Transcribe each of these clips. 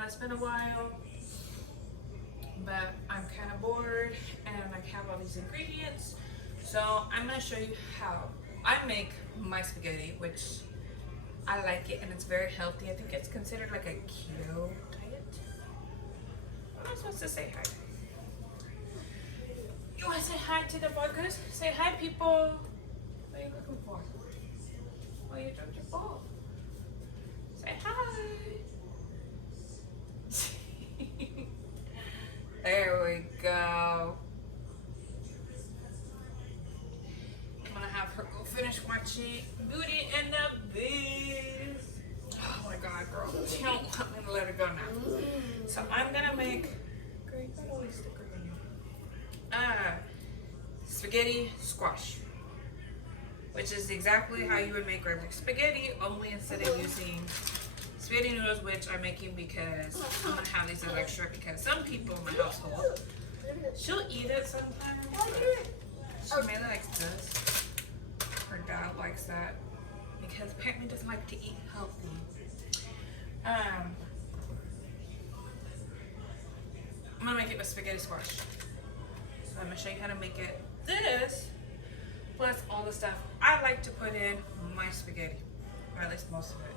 Now it's been a while, but I'm kind of bored and I have all these ingredients. So I'm gonna show you how I make my spaghetti, which I like it and it's very healthy. I think it's considered like a keto diet. I'm supposed to say hi. You wanna say hi to the vloggers? Say hi, people. What are you looking for? Oh, you dropped your ball. Say hi. There we go. I'm gonna have her go finish watching Beauty and the Beast. Oh my god, girl. She don't want me to let her go now. So I'm gonna make spaghetti squash, which is exactly how you would make regular spaghetti, only instead of using spaghetti noodles, which I'm making because I'm gonna have these extra because some people in my household, she'll eat it sometimes, but she mainly likes this. Her dad likes that because apparently doesn't like to eat healthy. I'm gonna make it with spaghetti squash. So I'm gonna show you how to make it. This, plus all the stuff I like to put in my spaghetti, or at least most of it.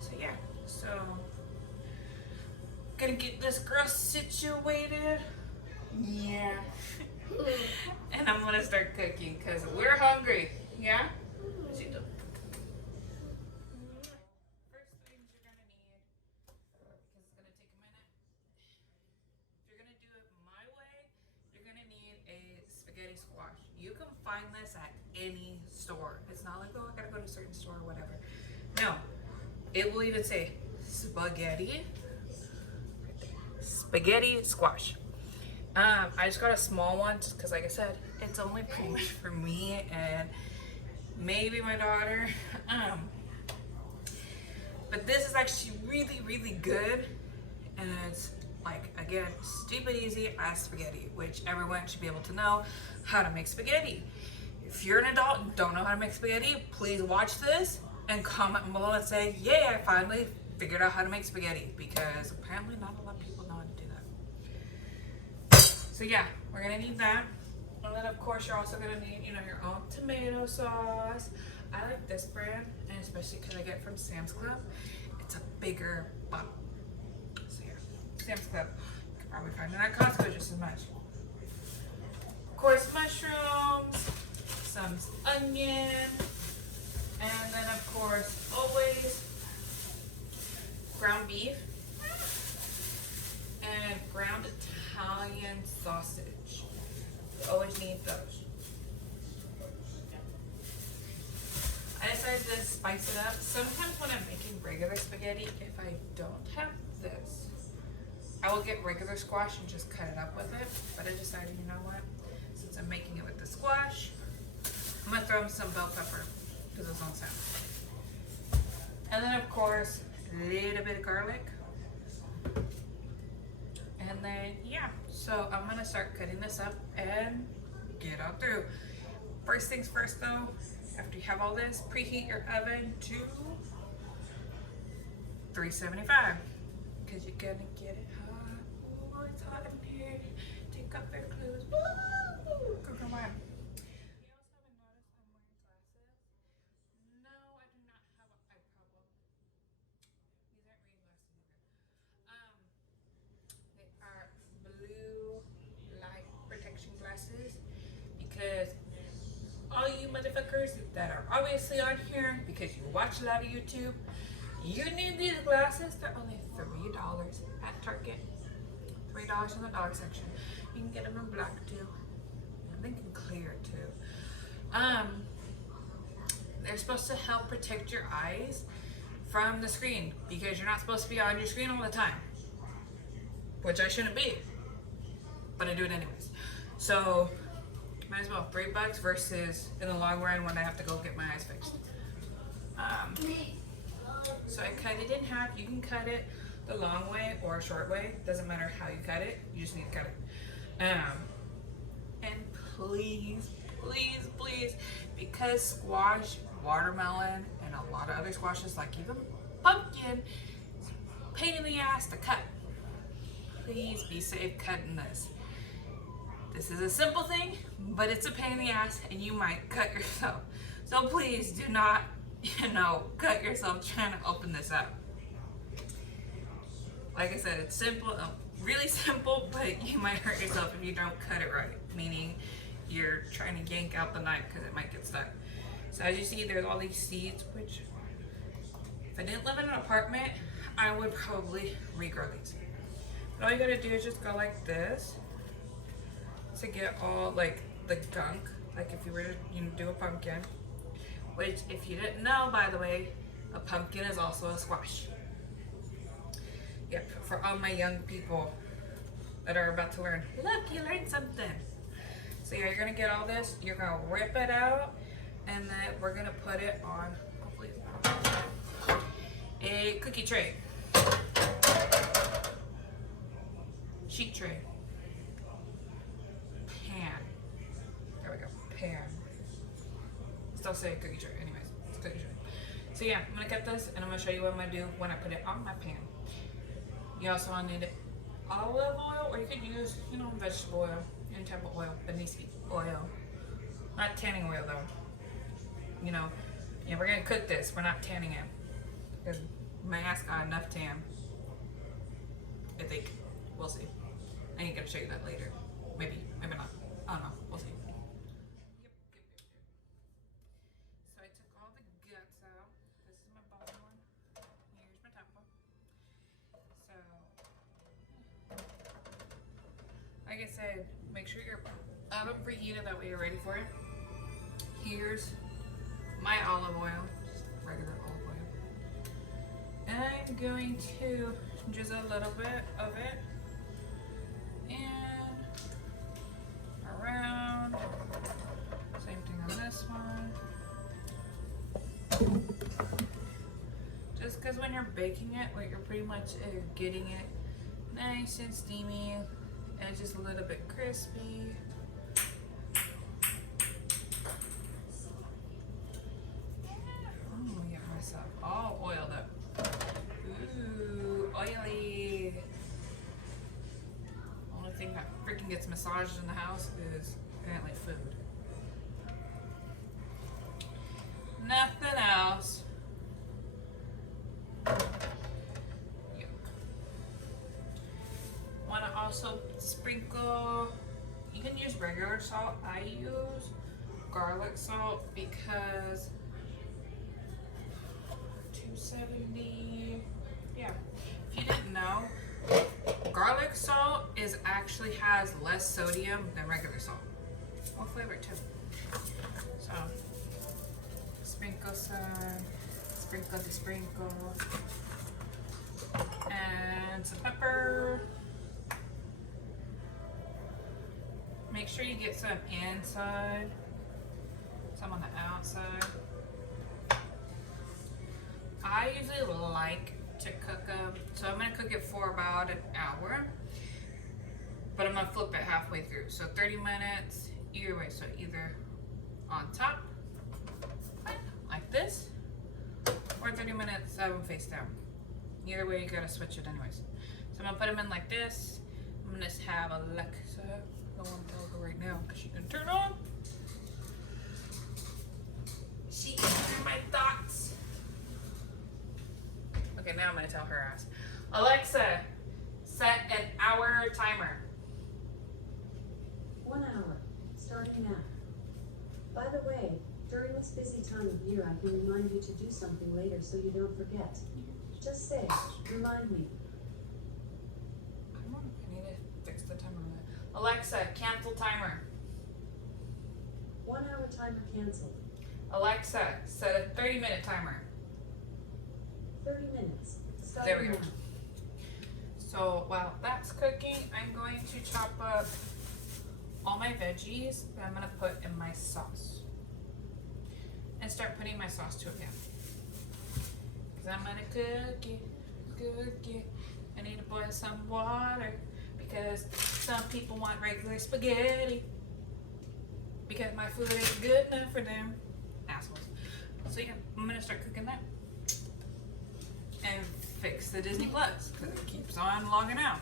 So yeah, so gonna get this girl situated. Yeah. And I'm gonna start cooking because we're hungry. Yeah? What's you do? First things you're gonna need, because it's gonna take a minute. If you're gonna do it my way, you're gonna need a spaghetti squash. You can find this at any store. It's not like, oh, I gotta go to a certain store or whatever. No, it will even say spaghetti squash. I just got a small one just because, like I said, it's only pretty much for me and maybe my daughter. But this is actually really, really good, and it's like, again, stupid easy as spaghetti, which everyone should be able to know how to make spaghetti. If you're an adult and don't know how to make spaghetti, please watch this and comment below and say, yay, I finally figured out how to make spaghetti, because apparently not a lot of people know how to do that. So yeah, we're gonna need that. And then of course you're also gonna need, your own tomato sauce. I like this brand, and especially because I get it from Sam's Club. It's a bigger bottle. So yeah, Sam's Club. You can probably find it at Costco just as much. Of course, mushrooms, some onion, and then of course, always ground beef and ground Italian sausage. You always need those. I decided to spice it up. Sometimes when I'm making regular spaghetti, if I don't have this, I will get regular squash and just cut it up with it. But I decided, you know what? Since I'm making it with the squash, I'm gonna throw in some bell pepper because it's on sound. And then of course, a little bit of garlic. And then yeah, so I'm gonna start cutting this up and get on through. First things first though, after you have all this, preheat your oven to 375 because you're gonna get it hot. Oh, it's hot in here. Take off your clothes. Woo! Go, come on. You also haven't noticed I'm wearing glasses. No, I do not have an eye problem. These aren't reading glasses either. They are blue light protection glasses because all you motherfuckers that are obviously on here because you watch a lot of YouTube, you need these glasses. They're only $3 at Target. $3 in the dollar section. You can get them in black too. And they can clear too. They're supposed to help protect your eyes from the screen because you're not supposed to be on your screen all the time, which I shouldn't be, but I do it anyways. So might as well, $3 versus in the long run when I have to go get my eyes fixed. So I cut it in half. You can cut it the long way or a short way. Doesn't matter how you cut it. You just need to cut it. And please, please, please, because squash, watermelon, and a lot of other squashes, like even pumpkin, pain in the the ass to cut. Please be safe cutting this. This is a simple thing, but it's a pain in the ass and you might cut yourself. So please do not, cut yourself trying to open this up. Like I said, it's simple, really simple, but you might hurt yourself if you don't cut it right. Meaning you're trying to yank out the knife because it might get stuck. So as you see, there's all these seeds, which if I didn't live in an apartment, I would probably regrow these. But all you gotta do is just go like this to get all like the gunk, like if you were to do a pumpkin, which if you didn't know, by the way, a pumpkin is also a squash. Yep, for all my young people that are about to learn, look, you learned something. So yeah, you're gonna get all this, you're gonna rip it out, and then we're gonna put it on, hopefully, a cookie tray, sheet tray, pan. There we go, pan. Still say cookie tray, anyways, it's cookie tray. So yeah, I'm gonna cut this, and I'm gonna show you what I'm gonna do when I put it on my pan. You also need olive oil, or you could use, vegetable oil, any type of oil, but it needs to be oil. Not tanning oil though. Yeah, we're gonna cook this, we're not tanning it. Because my ass got enough tan. I think. We'll see. I ain't gonna show you that later. Maybe, maybe not. I don't know. We'll see. Yep. So I took all the guts out. This is my bottom one. Here's my top one. So, like I said, make sure your oven preheated, that way you're ready for it. Here's my olive oil, just regular olive oil. And I'm going to drizzle a little bit of it and around. Same thing on this one. Just because when you're baking it, like you're pretty much getting it nice and steamy and just a little bit crispy. Oh, get myself all oiled up. Ooh, oily. Only thing that freaking gets massaged in the house is apparently food. Nothing else. Yep. Want to also sprinkle, you can use regular salt. I use garlic salt because 270, yeah. If you didn't know, garlic salt actually has less sodium than regular salt. What flavor too? So, sprinkle some, sprinkle, and some pepper. Make sure you get some inside, some on the outside. I usually like to cook them, so I'm gonna cook it for about an hour, but I'm gonna flip it halfway through. So 30 minutes, either way, so either on top, like this, or 30 minutes, have them face down. Either way, you gotta switch it anyways. So I'm gonna put them in like this. I'm gonna just have Alexa, I don't want to tell her right now, because she can turn on. She can hear my thoughts. Okay, now I'm gonna tell her ass. Alexa, set an hour timer. 1 hour, starting now. By the way, during this busy time of year, I can remind you to do something later so you don't forget. Just say, remind me. Come on, I need to fix the timer on that. Alexa, cancel timer. 1 hour timer canceled. Alexa, set a 30-minute timer. 30 minutes. Start There we go. now. So while that's cooking, I'm going to chop up all my veggies that I'm gonna put in my sauce. And start putting my sauce to it now. Cause I'm gonna cook it. I need to boil some water because some people want regular spaghetti. Because my food ain't good enough for them. Assholes. So yeah, I'm gonna start cooking that. And fix the Disney Plus because it keeps on logging out.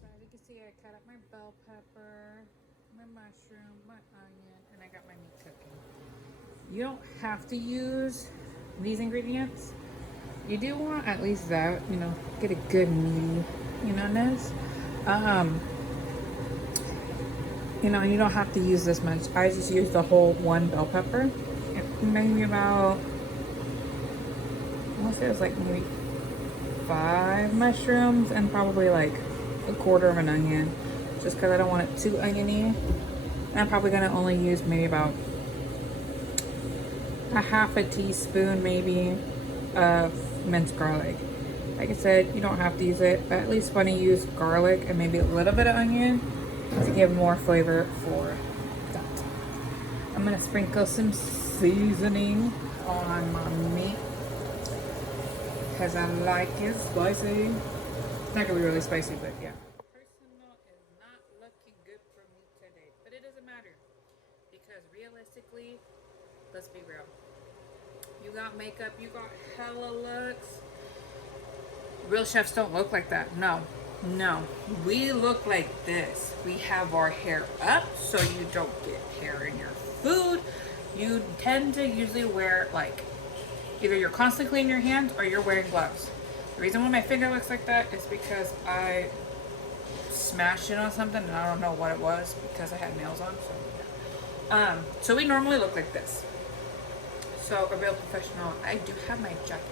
So as you can see, I cut up my bell pepper, my mushroom, my onion, and I got my meat cooking. You don't have to use these ingredients. You do want at least that, you know, get a good meaty, you know-ness. You know, you don't have to use this much. I just used the whole one bell pepper. Maybe about, I want to say it was like maybe 5 mushrooms and probably like a quarter of an onion. Just because I don't want it too oniony. And I'm probably going to only use maybe about a half a teaspoon maybe of minced garlic. Like I said, you don't have to use it, but at least want to use garlic and maybe a little bit of onion to give more flavor for that. I'm gonna sprinkle some seasoning on my meat because I like it spicy. It's not gonna be really spicy, but yeah. Personal is not looking good for me today, but it doesn't matter because realistically, let's be real. You got makeup, you got hella looks. Real chefs don't look like that. No, we look like this. We have our hair up so you don't get hair in your food. You tend to usually wear like either you're constantly cleaning your hands or you're wearing gloves. The reason why my finger looks like that is because I smashed it on something and I don't know what it was because I had nails on. So we normally look like this. So a real professional. I do have my jacket.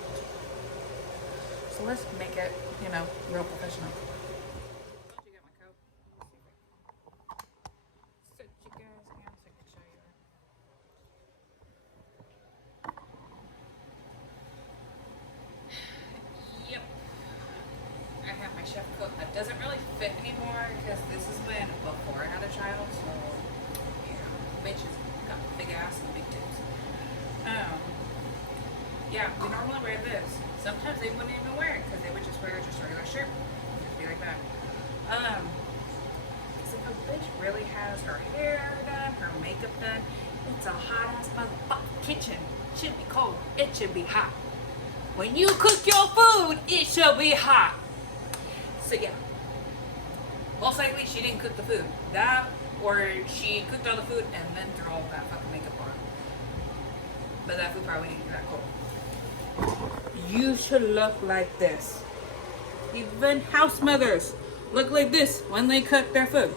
So let's make it, you know, real professional. Did you get my coat? Sit you guys down so I can show you. Yep. I have my chef coat. It doesn't really fit anymore because this is when before I had a child. So yeah, bitches got big ass and big tits. Yeah, we normally wear this. Sometimes they wouldn't even wear it because they would just wear just a regular shirt. Just be like that. So if a bitch really has her hair done, her makeup done, it's a hot ass motherfucking kitchen. It shouldn't be cold. It should be hot. When you cook your food, it should be hot. So yeah. Most likely she didn't cook the food. That or she cooked all the food and then threw all that fucking makeup on. But that food probably didn't get that cold. You should look like this. Even house mothers look like this when they cook their food.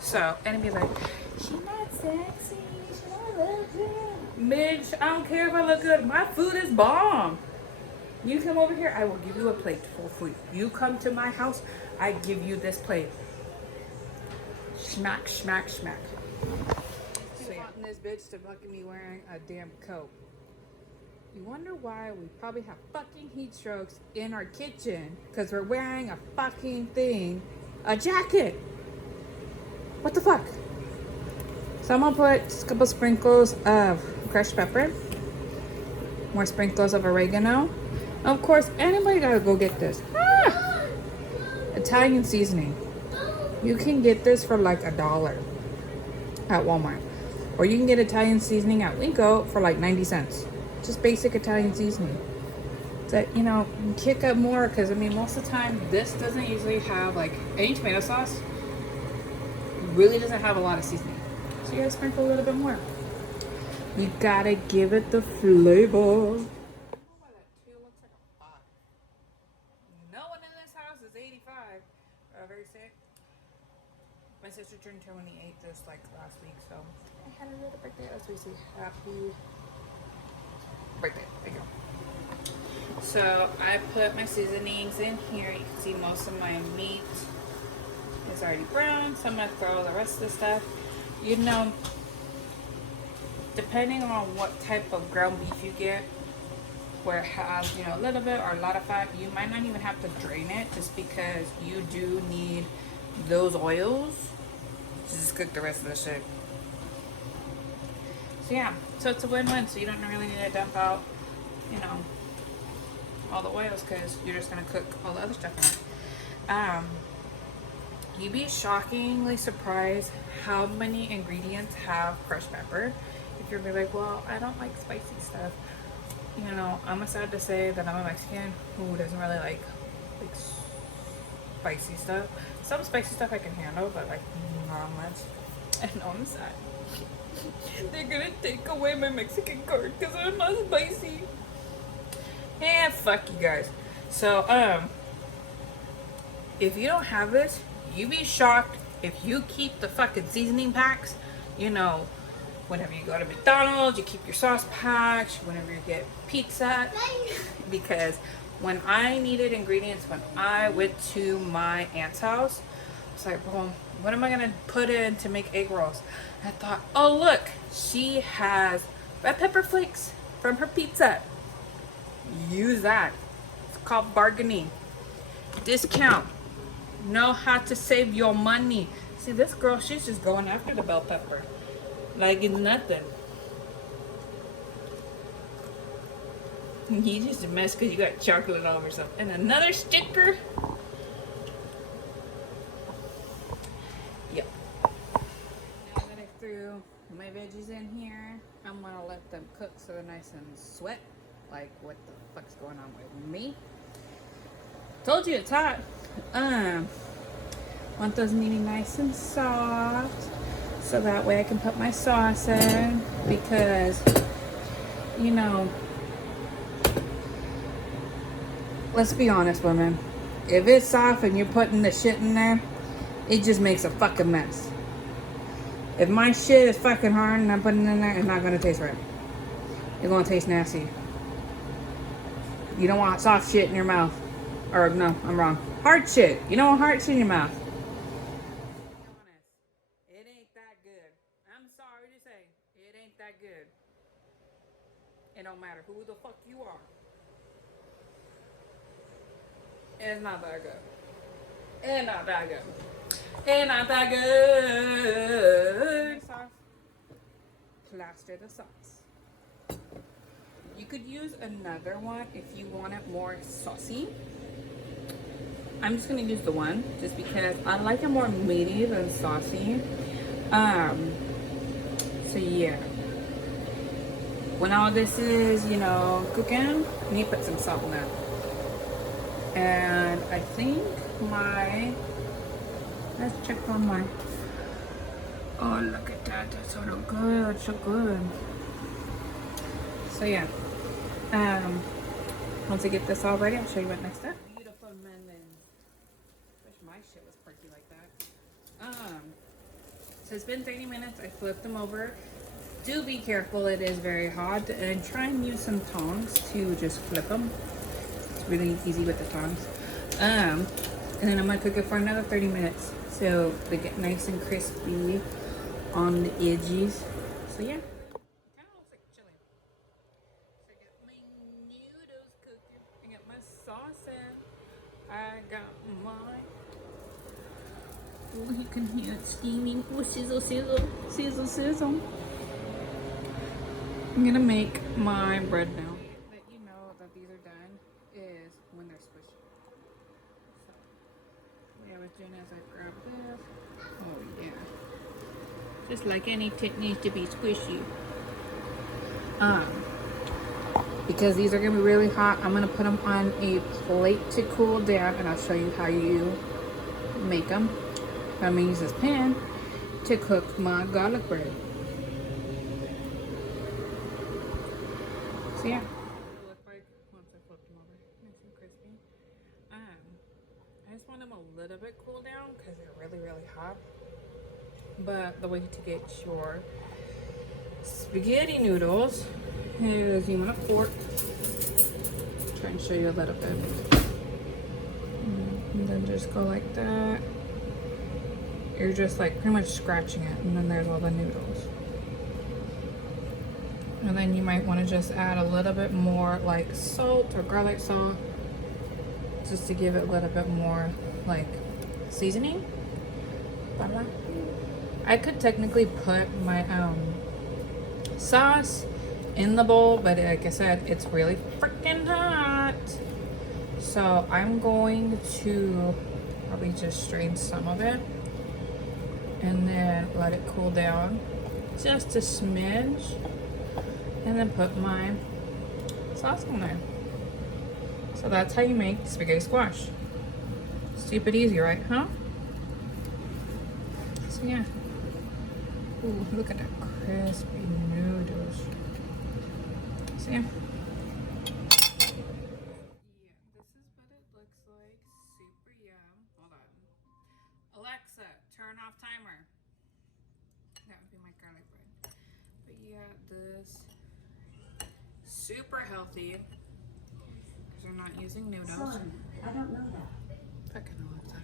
So, and be like, she's not sexy, she don't look good. Bitch, I don't care if I look good. My food is bomb. You come over here, I will give you a plate for free. You come to my house, I give you this plate. Smack, smack, smack. So yeah. Wanting this bitch to fucking be wearing a damn coat. You wonder why we probably have fucking heat strokes in our kitchen because we're wearing a fucking thing, a jacket. What the fuck? So I'm gonna put just a couple sprinkles of crushed pepper, more sprinkles of oregano. Of course, anybody gotta go get this. Italian seasoning. You can get this for like $1 at Walmart, or you can get Italian seasoning at Winco for like 90 cents. Just basic Italian seasoning. So, you know, kick up more because I mean, most of the time, this doesn't usually have like any tomato sauce. Really doesn't have a lot of seasoning. So you gotta sprinkle a little bit more. You gotta give it the flavor. I don't know why that 2 looks like a 5. No one in this house is 85. Very sick. My sister turned 28 just like last week, so I had a little birthday. As we say, happy birthday. There you go. So I put my seasonings in here. You can see most of my meat is already brown, so I'm gonna throw the rest of the stuff. You know, depending on what type of ground beef you get, where it has, you know, a little bit or a lot of fat, you might not even have to drain it just because you do need those oils to just cook the rest of the shit. So yeah, so it's a win-win. So you don't really need to dump out, you know, all the oils because you're just gonna cook all the other stuff in it. You'd be shockingly surprised how many ingredients have crushed pepper. If you're like, well, I don't like spicy stuff. you know, I'm sad to say that I'm a Mexican who doesn't really like spicy stuff. Some spicy stuff I can handle, but like not much. And I'm sad. They're gonna take away my Mexican card because I'm not spicy. And fuck you guys. So, if you don't have this, you be shocked if you keep the fucking seasoning packs. You know, whenever you go to McDonald's, you keep your sauce packs. Whenever you get pizza, because when I needed ingredients, when I went to my aunt's house, I was like, well, what am I gonna put in to make egg rolls? I thought, oh look, she has red pepper flakes from her pizza. Use that. It's called bargaining. Discount. Know how to save your money. See, this girl, she's just going after the bell pepper like it's nothing. You just a mess because you got chocolate all over yourself. And another sticker. Yep. Now that I threw my veggies in here, I'm gonna let them cook so they're nice and sweat. Like, what the fuck's going on with me? Told you it's hot. Want those meaty nice and soft, so that way I can put my sauce in, because, you know, let's be honest, women. If it's soft and you're putting the shit in there, it just makes a fucking mess. If my shit is fucking hard and I'm putting it in there, it's not gonna taste right. It's gonna taste nasty. You don't want soft shit in your mouth. Or, no, I'm wrong. Hard shit. You don't want hard shit in your mouth. It ain't that good. I'm sorry to say, it ain't that good. It don't matter who the fuck you are. It's not that good. It's not that good. It's not that good. Plaster the sauce. You could use another one if you want it more saucy. I'm just gonna use the one just because I like it more meaty than saucy. So yeah. When all this is, you know, cooking, you need to put some salt in that. And I think let's check on my, oh look at that, that's so good, so good. So yeah. Once I get this all ready, I'll show you what next step. Beautiful melons. Wish my shit was perky like that. So it's been 30 minutes. I flipped them over. Do be careful, it is very hot, and try and use some tongs to just flip them. It's really easy with the tongs. And then I'm gonna cook it for another 30 minutes so they get nice and crispy on the edges. So yeah. I got my, oh, you can hear it steaming. Oh, sizzle, sizzle, sizzle, sizzle. I'm gonna make my bread now. Let you know that these are done is when they're squishy. So, yeah, what doing is I grab this. Oh yeah. Just like any tit needs to be squishy. Because these are gonna be really hot, I'm gonna put them on a plate to cool down, and I'll show you how you make them. I'm gonna use this pan to cook my garlic bread. So yeah, look like once I flip them over, nice and crispy. I just want them a little bit cool down because they're really, really hot. But the way to get your spaghetti noodles is you want a fork. Try and show you a little bit. And then just go like that. You're just like pretty much scratching it, and then there's all the noodles. And then you might want to just add a little bit more like salt or garlic salt, just to give it a little bit more like seasoning. I could technically put my sauce in the bowl, but like I said, it's really freaking hot. So I'm going to probably just strain some of it and then let it cool down just a smidge, and then put my sauce on there. So that's how you make spaghetti squash. Stupid easy, right? Huh? So yeah. Ooh, look at that crispy noodles. So yeah. This is what it looks like. Super yum. Hold on. Alexa, turn off timer. That would be my garlic bread. But yeah, this super healthy because we're not using noodles. Sorry, I don't know that. Fucking Alexa.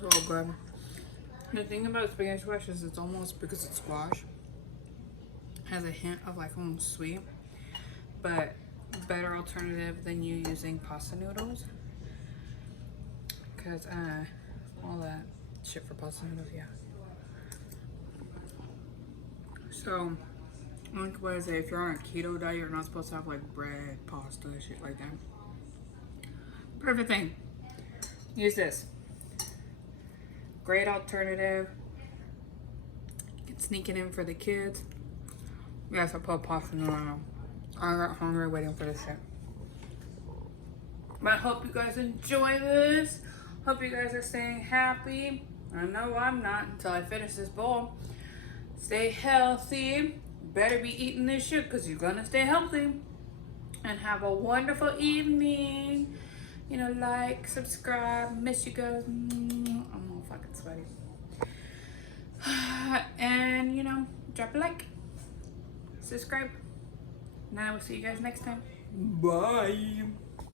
So good. The thing about spaghetti squash is it's almost, because it's squash, has a hint of like almost sweet, but better alternative than you using pasta noodles. Because all that shit for pasta noodles, yeah. So, like what is it? If you're on a keto diet, you're not supposed to have like bread, pasta, shit like that. Perfect thing. Use this. Great alternative. You can sneak it in for the kids. Yes, I put pasta noodle on. I got hungry waiting for this shit. But I hope you guys enjoy this. Hope you guys are staying happy. I know I'm not until I finish this bowl. Stay healthy. Better be eating this shit because you're gonna stay healthy. And have a wonderful evening. You know, like, subscribe. Miss you guys. I'm all fucking sweaty. And, you know, drop a like. Subscribe. And I will see you guys next time. Bye.